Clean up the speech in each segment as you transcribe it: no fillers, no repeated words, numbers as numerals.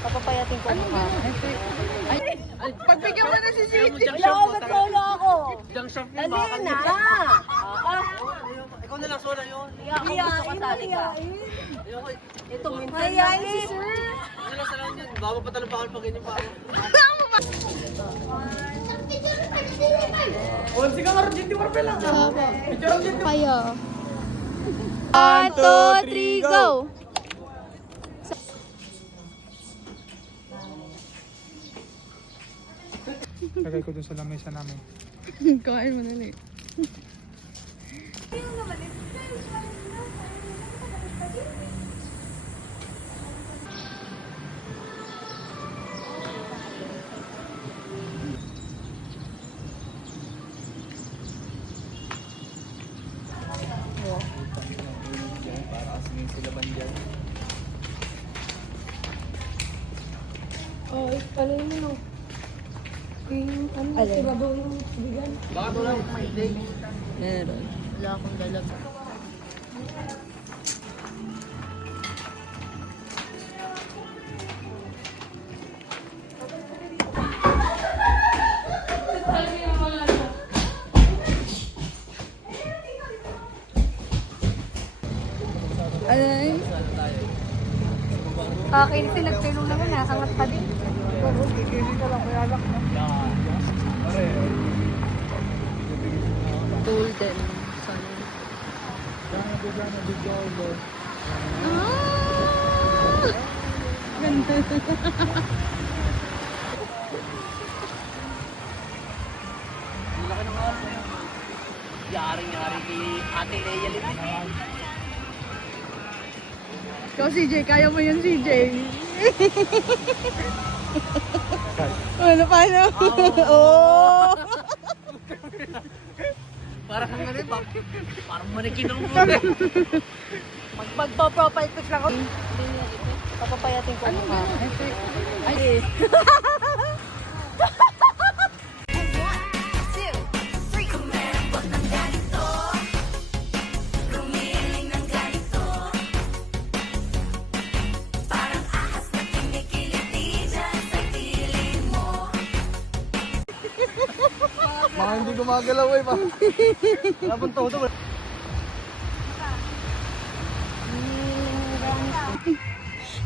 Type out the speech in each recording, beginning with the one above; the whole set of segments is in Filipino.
Papapayatin ko mukha. Pagbigyan mo na si Gigi. Ayaw, mag-solo ako. Junk shop yun, Dali baka na. ikaw na lang, sola yun. Ako gusto kasali ka. Ito, minsan lang. Hayain si sir. Ano lang sa lang yun, baka patalabakal pag ganyan pa ako. Onsi ka nga rin, Gigi Marvel lang. Kayo. 1, 2, 3, go! Lagay ko dun sa lamesa namin. Kain mo na Para kasingin sila bandyan. Oh, ano yun no? Yung ano, ibabaw yung bigan. Baka ito lang, may day. Meron. Wala akong dalag. Alay. Kakinitin, nagtulong naman, nakangat pa din. Golden. Sun. Ah! Ganda. Ang laki ng aso. Yari-yari kay Ate Leia Lipit. Ikaw, CJ, kaya mo yun, CJ. Ano, paano? Oh! Parang kang ano, parang manikin ng muna. Magpa-profile pic lang ako. Papapayatin ko mukha. Ay. Mga hindi gumagalaw eh, pa. Wala pong todo.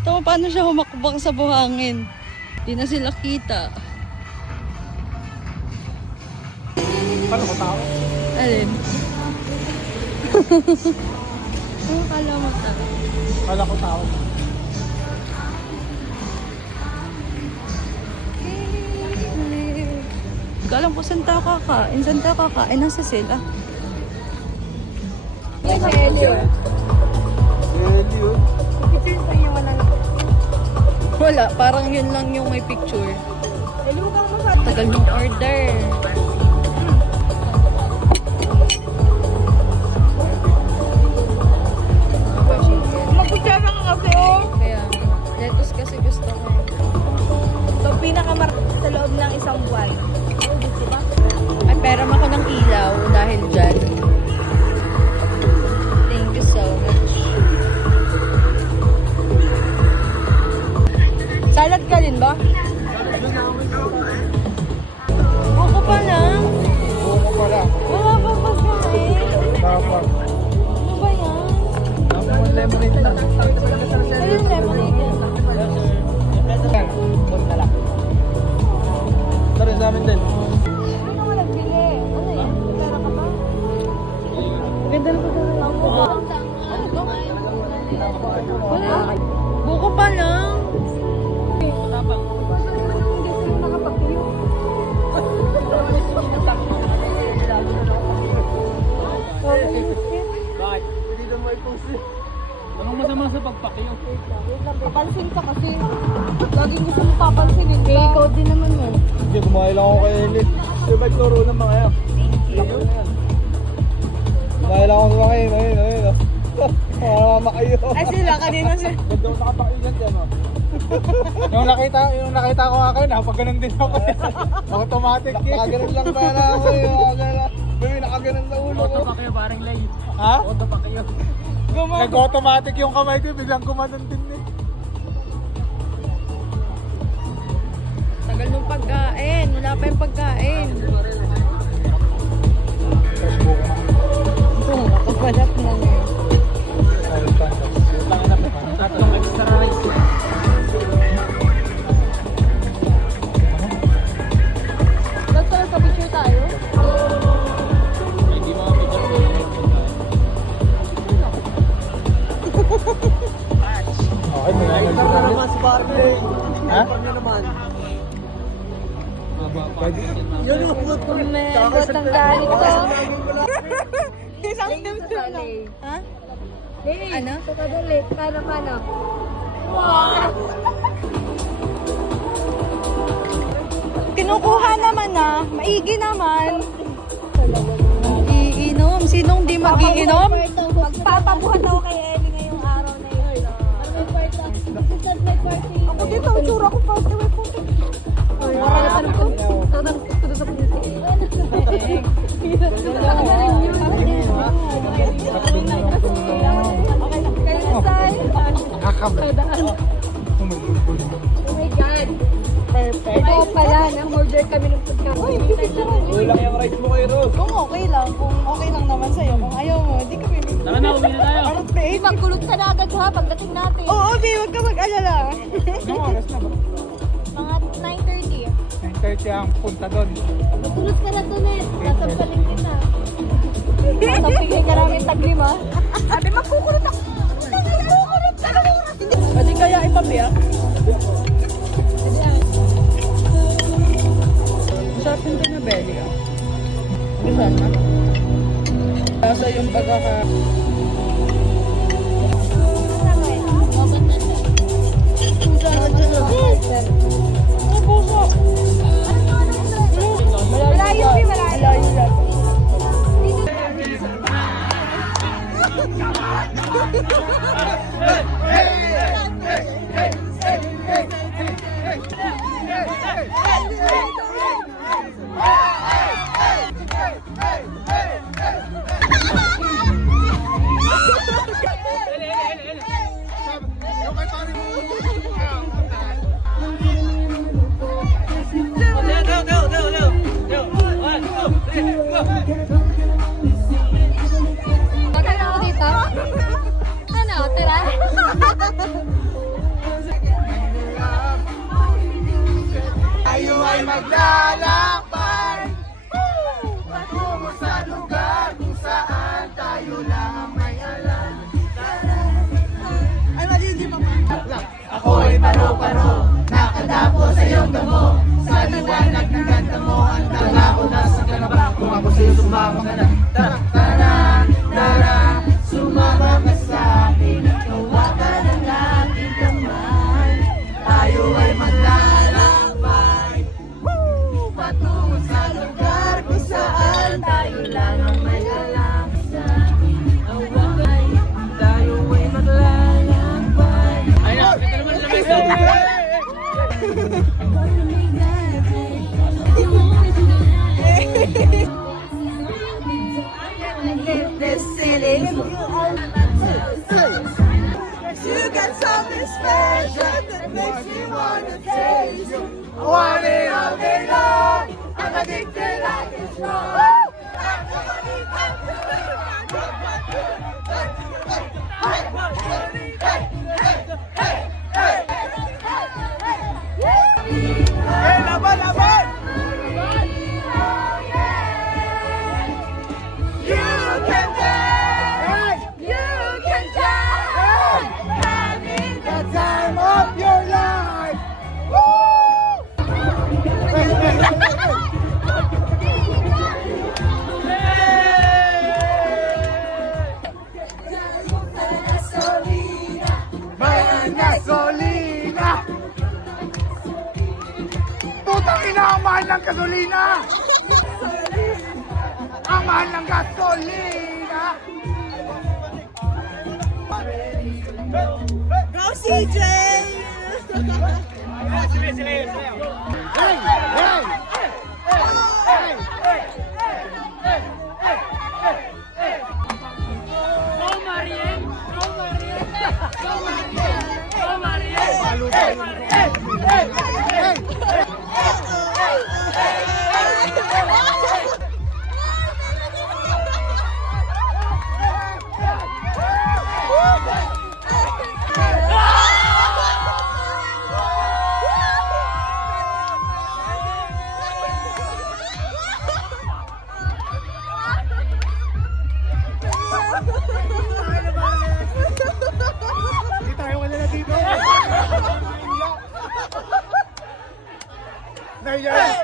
Tama, paano siya humakbang sa buhangin? Di na sila kita. Paano ko tao? Alin? Ano kala mo ta? Kala ko tao. Hindi ko alam kung saan tayo kakain. Saan tayo kakain? Nasa sila. Helio. Wala, parang yun lang yung may picture. Tagal ng order. Magkutsara ka kasi oh. Kaya, lettuce kasi gusto ko. Ito pinakamarami sa loob ng isang buwan. Oh, gusto ba? Ay, peram ako ng ilaw dahil dyan. Thank you so much. Salad ka rin ba? Buko pa lang. Buko pala. Wala pa pagkain. Dapat. Ano ba yan? Dapat lemonade lang. Ano yung lemonade yan? Yan. Punta lang. Tara, sa amin din. Hindi ka mo nagbili. Ano yan? Pera ka ba? Ganda na pagkain. Wala. Buko pa lang. Hindi sila nakapag-view. Bakit? Hindi na may post eh. Anong masama sa pagpakiyo? Papansin ka kasi. Laging gusto mo papansinin ka. Ikaw din naman mo. Hindi, kumain lang ako kay Ellie. Di ba turo ng mga yan? Kumain lang ako sa mga yun. Ayun. Mama kayo. Ay sila, kanina siya. Ganda ko nakapakilan dyan, oh. yung nakita ko nga kayo, napaganon din ako. Automatic eh. Nakaganon lang pala ako eh. Nakaganon sa ulo ko. Auto pa kayo, parang lay. Ha? Auto pa kayo. Nag-automatic yung kamay ko, biglang kumanon din eh. Facebook na. Oo, nakapalat na nga. Ayun, tantas. Tatlong extra rice. Doctor, pa-picture tayo? Hindi mga picture ko. Okay, may nalagyan na rin. si Barbie. Ha? naman. Pwede. Yun yung food ko. Memot ang galit ko. Isang dimsum lang. Ha? Ano? Sa kadali. Kano? Kinukuha naman na. Maigi naman. Magiinom. Sinong di magiinom? Magpapabuhat ako kay Ellie ngayong araw na yun. Ako dito, ang tsura ko pa. Kakabit. Oh my God. Perfect. Oo pala, na-order kami ng pagkain. Ulang yung rice mo kay Rose. Kung okay lang, kung okay lang naman sa'yo. Kung ayaw mo, hindi kami. Tara na, uwi na tayo. Parang plate. Magkulot ka na agad ha, pagdating natin. Oo, okay, huwag ka mag-alala. Anong oras na ba? Mga 9:30. 9:30 ang punta doon. Magkulot ka na doon eh. Tasampalin kita. Tasampalin ka namin taglim ha. Sabi, magkukulot ako. Magkukulot ka. Pwede kaya ipabiyak? Masarap yung tinabeli ah. Gusto na? Lasa yung pagkaka... Malayo eh, malayo. Magkano ako dito? Ano, tira? Tayo ay maglalakbay patungo sa lugar kung saan tayo lang may alam. Ay, mali, hindi pa. Ako'y paro-paro, nakadapo sa iyong damo. Sa liwanag ng ganda mo, ang dala ko na sa kanaba. Kung ako sa'yo, sumama ka na. Tara, tara, tara, sumama ka sa akin. Hawakan ang aking kamay. Tayo ay maglalakbay patungo sa lugar kung saan tayo lang ang may alam. Tayo ay maglalakbay. Ay na, ito naman sa mesa. You got something special that makes me wanna taste you. I want it all day long. I'm addicted like a strong. Hey, laban, laban! You can dance! You can dance! Having the time of your life! Mga gasolina! Putang ina, ang mahal ng gasolina! Ang mahal ng gasolina! Go, CJ! Hey! Hey! Hey! Hey, hey!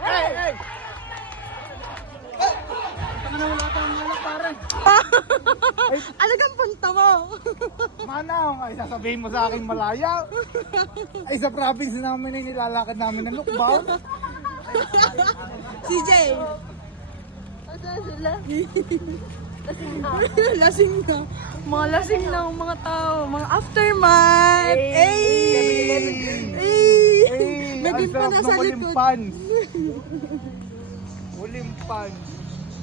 Hey, hey! Ano kang punta mo? Manang, ay sasabihin mo sa akin malaya. Ay sa province namin ay nilalakad namin ng lukbaw. CJ! Ano sila? Lasing na. Mga lasing na ang mga tao. Mga aftermath! Ay! Hey, Naging pa ang sarap nasa ng likod. ulimpan. Ulimpan.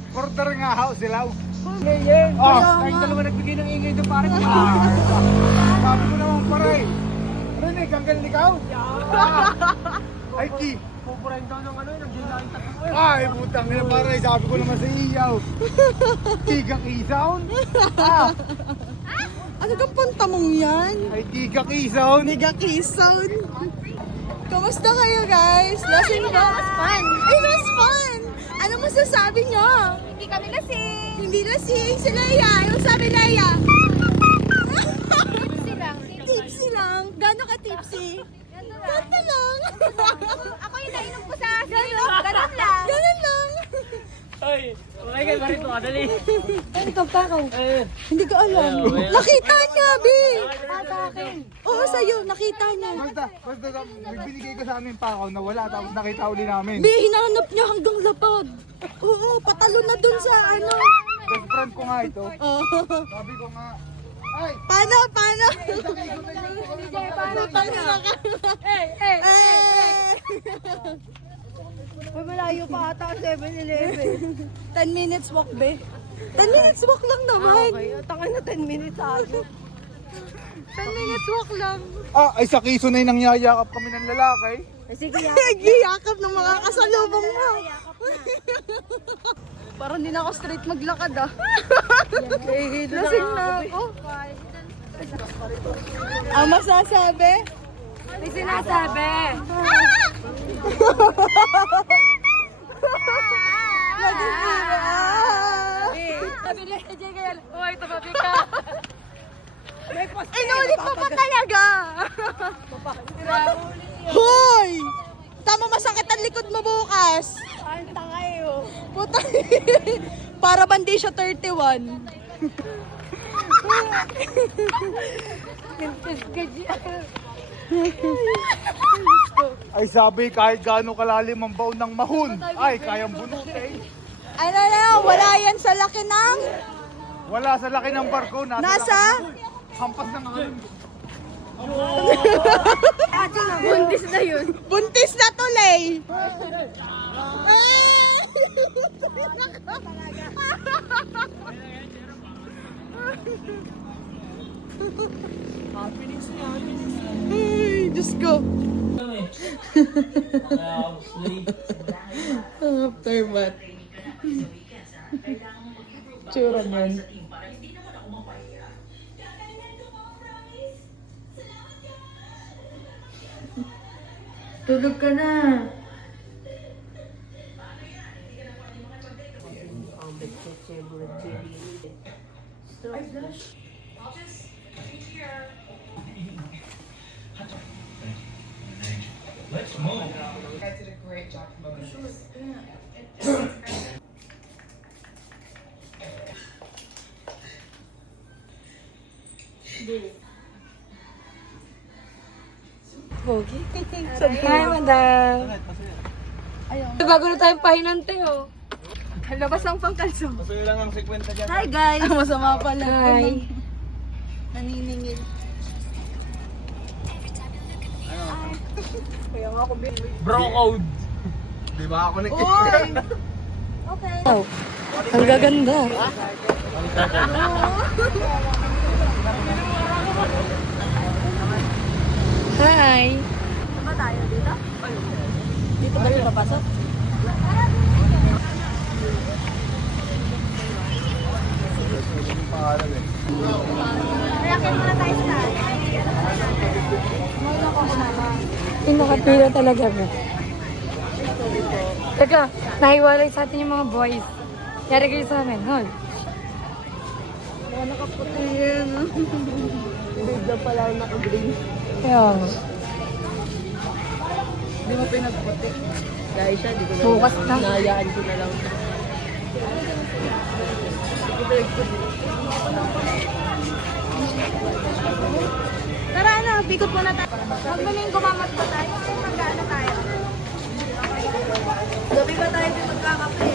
Quarter nga house sila. Oh, Kayong dalawa nagbigay ng ingay doon pare. sabi ko naman pare. Rinig, hanggang likaw? Ay, Ki. Pupurahin daw ng ano, ng gilain tatlo. Ay, putang ina pare. Sabi ko naman sa iyaw. Tiga kisaon? Ano kang punta mong yan? Ay, tiga kisaon? Mega Quezon. Kamusta kayo guys? Lasing ba? It was fun. It was fun. Ano masasabi nyo? Hindi kami lasing. Hindi lasing si Leia. Yung sabi Leia? Tipsy lang. Tipsy lang. Gano'n ka tipsy? Gano'n lang. Ako yung nainom ko sa silog. Ganun lang. Gano'n lang. Ay, okay kayo ba rito? Dali. Ikaw pa ako. Eh, Hindi ko alam. well. Nakita niya, Bi. Sa akin. Oo, sa'yo. Nakita niya. Basta may binigay ka sa amin pa ako na wala. Tapos nakita uli namin. Bi, hinahanap niya hanggang lapag. Oo, patalo na dun sa ano. Best friend ko nga ito. Oo. Sabi ko nga, ay, Paano? Eh. Uy, malayo pa ata ang 7-Eleven. 10 minutes walk, be. 10 minutes walk lang naman. Takay na 10 minutes ako. 10 minutes walk lang. ay sa Quezon ay nangyayakap kami ng lalaki. Sige yan. Giyakap ng mga kasalubong mo. Parang hindi na ako straight maglakad ah. Lasing na ako. Ang masasabi? May sinasabi. Sabi na kay Jigel, uy, tumabi ka. Inulit mo pa talaga. Hoy! Tama, masakit ang likod mo bukas. Ang tangay oh. Puta. Para bandi siya 31. Ay sabi kahit gaano kalalim ang baon ng mahon, ay kayang bunutin. Ano na, wala yan sa laki ng... Wala sa laki ng barko, Nasa? laki ng- hampas ng alon. Buntis na yun. Buntis na tuloy. Ay, Diyos ko. Ang aftermath. Tsura man. Tulog ka na. Pogi. Hi, madam. Bago na tayong pahinante, oh. Labas ang pangkalso. Pasuyo lang ang 50 dyan. Hi guys! Masama pala. Hi. Naniningil. bro code. Di ba ako nag- Ang gaganda. Hi. Dito ba rin papasok? Pangalan eh. Nakapila talaga ba? Teka, nahiwalay sa atin yung mga boys. Yari kayo sa amin, hon. Nakaputi yan. Hindi na pala naka-green. Kaya, Hindi mo pinagputi. Dahil siya, di ko na. bukas na. Nahayaan ko na lang. Tara na, bikot muna tayo. Huwag mo nang gumamat pa tayo. Mag-ano tayo. Gabi ba tayo din magkakape?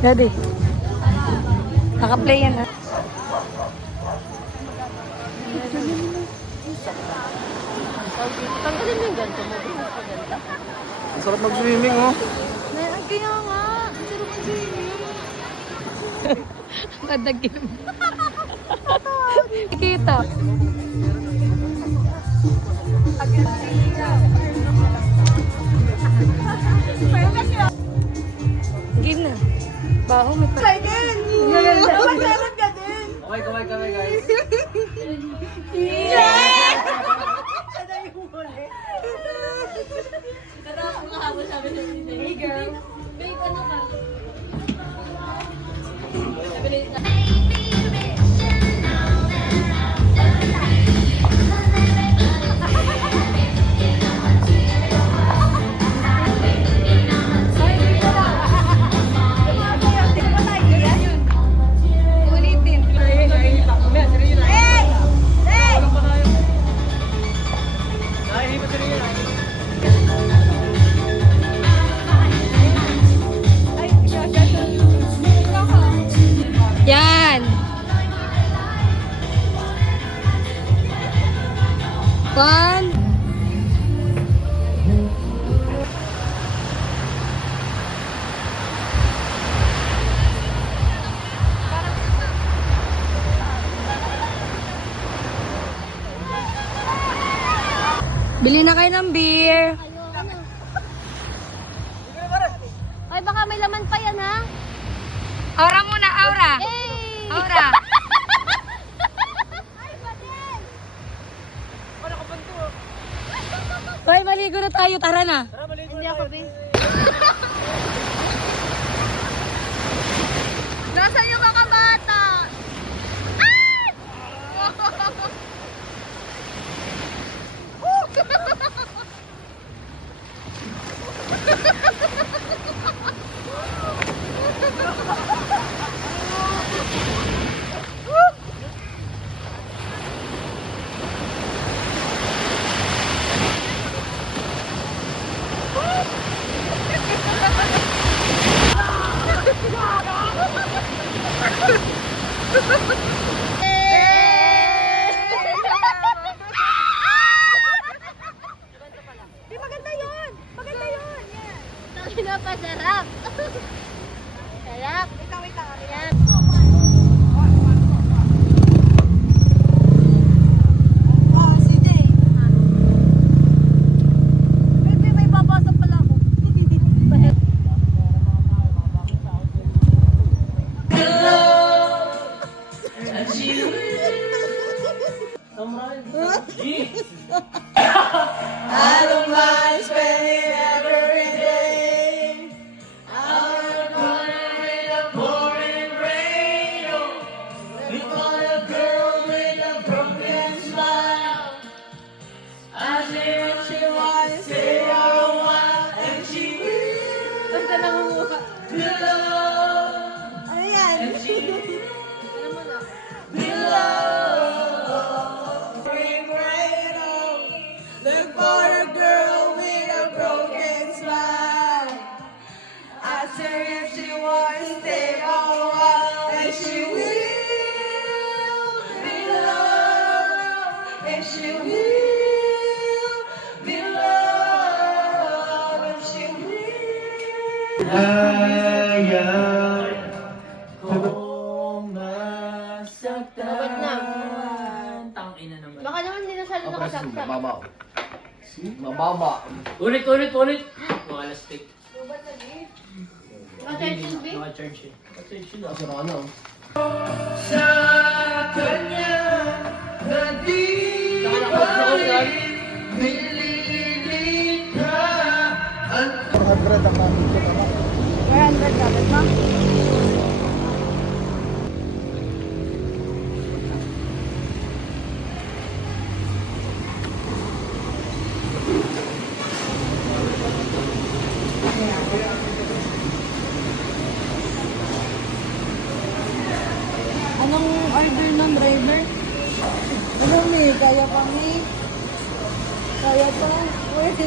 Daddy. Naka-play yan, ha? Tanggalin mo yung ganito mo. Ang sarap mag-swimming, oh. Ay, kaya nga. Ang sarap ang swimming. Kadagin mo. Kita. Game na. Baho, may pa. Magsalat ka din. Kamay, guys. Hey girl. Babe, ano ka? Ulitin. Yan. One. Bili na kayo ng beer. Ay, baka may laman pa yan, ha? Aura muna, aura. Hey! Aura. Hoy, maligo na tayo. Tara na. Hindi ako, babe. Nasaan yung mga bata? Maganda yun! Maganda yun! Yan! Pinapasarap. Sarap. Wait lang. Yan. Oh, CJ. Baby, may babasa pala ako. I don't mind spending every day out in the corner in the pouring rain. We want a girl with a broken smile. I said she wants to stay a while, and she will. Basta nangunguha. Ano yan? Bring rain on. Look for a girl with a broken smile. Ask her if she wants to stay a while, and she will be loved, and she will be loved, and she will. Ayaw kong masaktan. Babad na. Tangina naman. Baka naman hindi na siya nakasaksak. Mababa. Ulit. Mga lastik. Attention, babe. Naka-charge eh. Sa kanya na di balik nililikha ang 400 dapat, ma? order ng driver. Ano, Mi? Kaya pa, Mi? Kaya pa? Wait.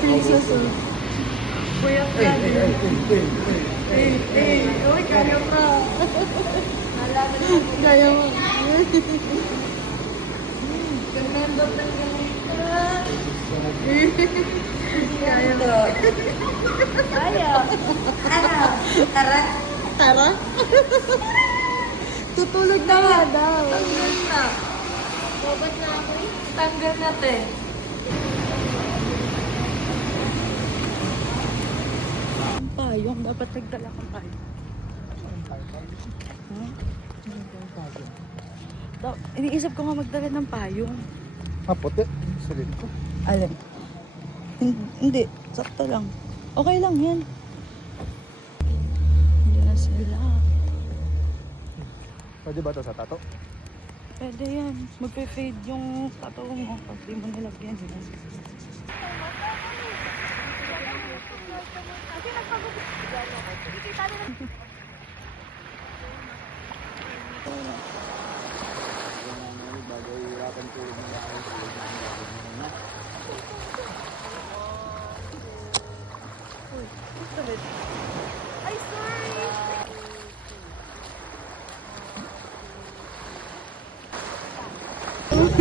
Princess, oh. Kuya Flag. Uy, kaya pa. Kaya mo. Remember ng ganito. Kaya mo. Kaya. Ano? Tara. Tara. Tutulog na nga daw. Tanggal na. Bobat na ako eh. Tanggal na, te. Payong. Dapat nagdala kang payong. Iniisip ko nga magdala ng payong. Puti. Sabihin ko. Alin? Hindi. Sakto lang. Okay lang yan. Hindi na sila. Pwede ba ito sa tato? Pwede yan. Magpe-fade yung tattoo mo pag di mo nilagyan. Yan.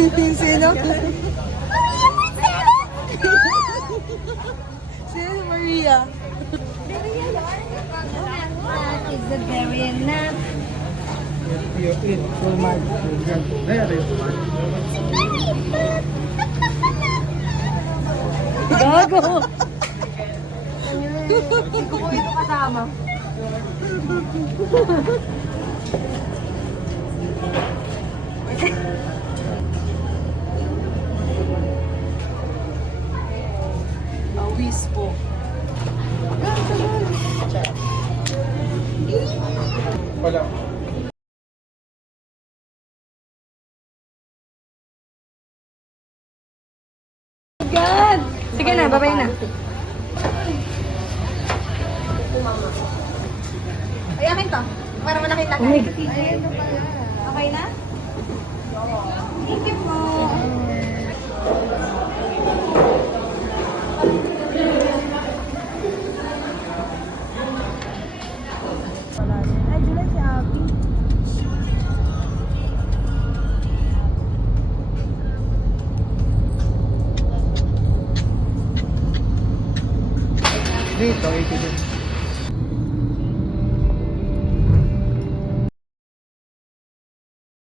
Sino? Sino si Maria? Is the very enough. You eat too much. Very much. Gago. Hindi ko ito kasama. Awis po. Wala. God! Sige na, babay na. Ay, akin to. Para malakita ka. Okay na? Thank you po. Ay, July si Abby. Dito, 80 din.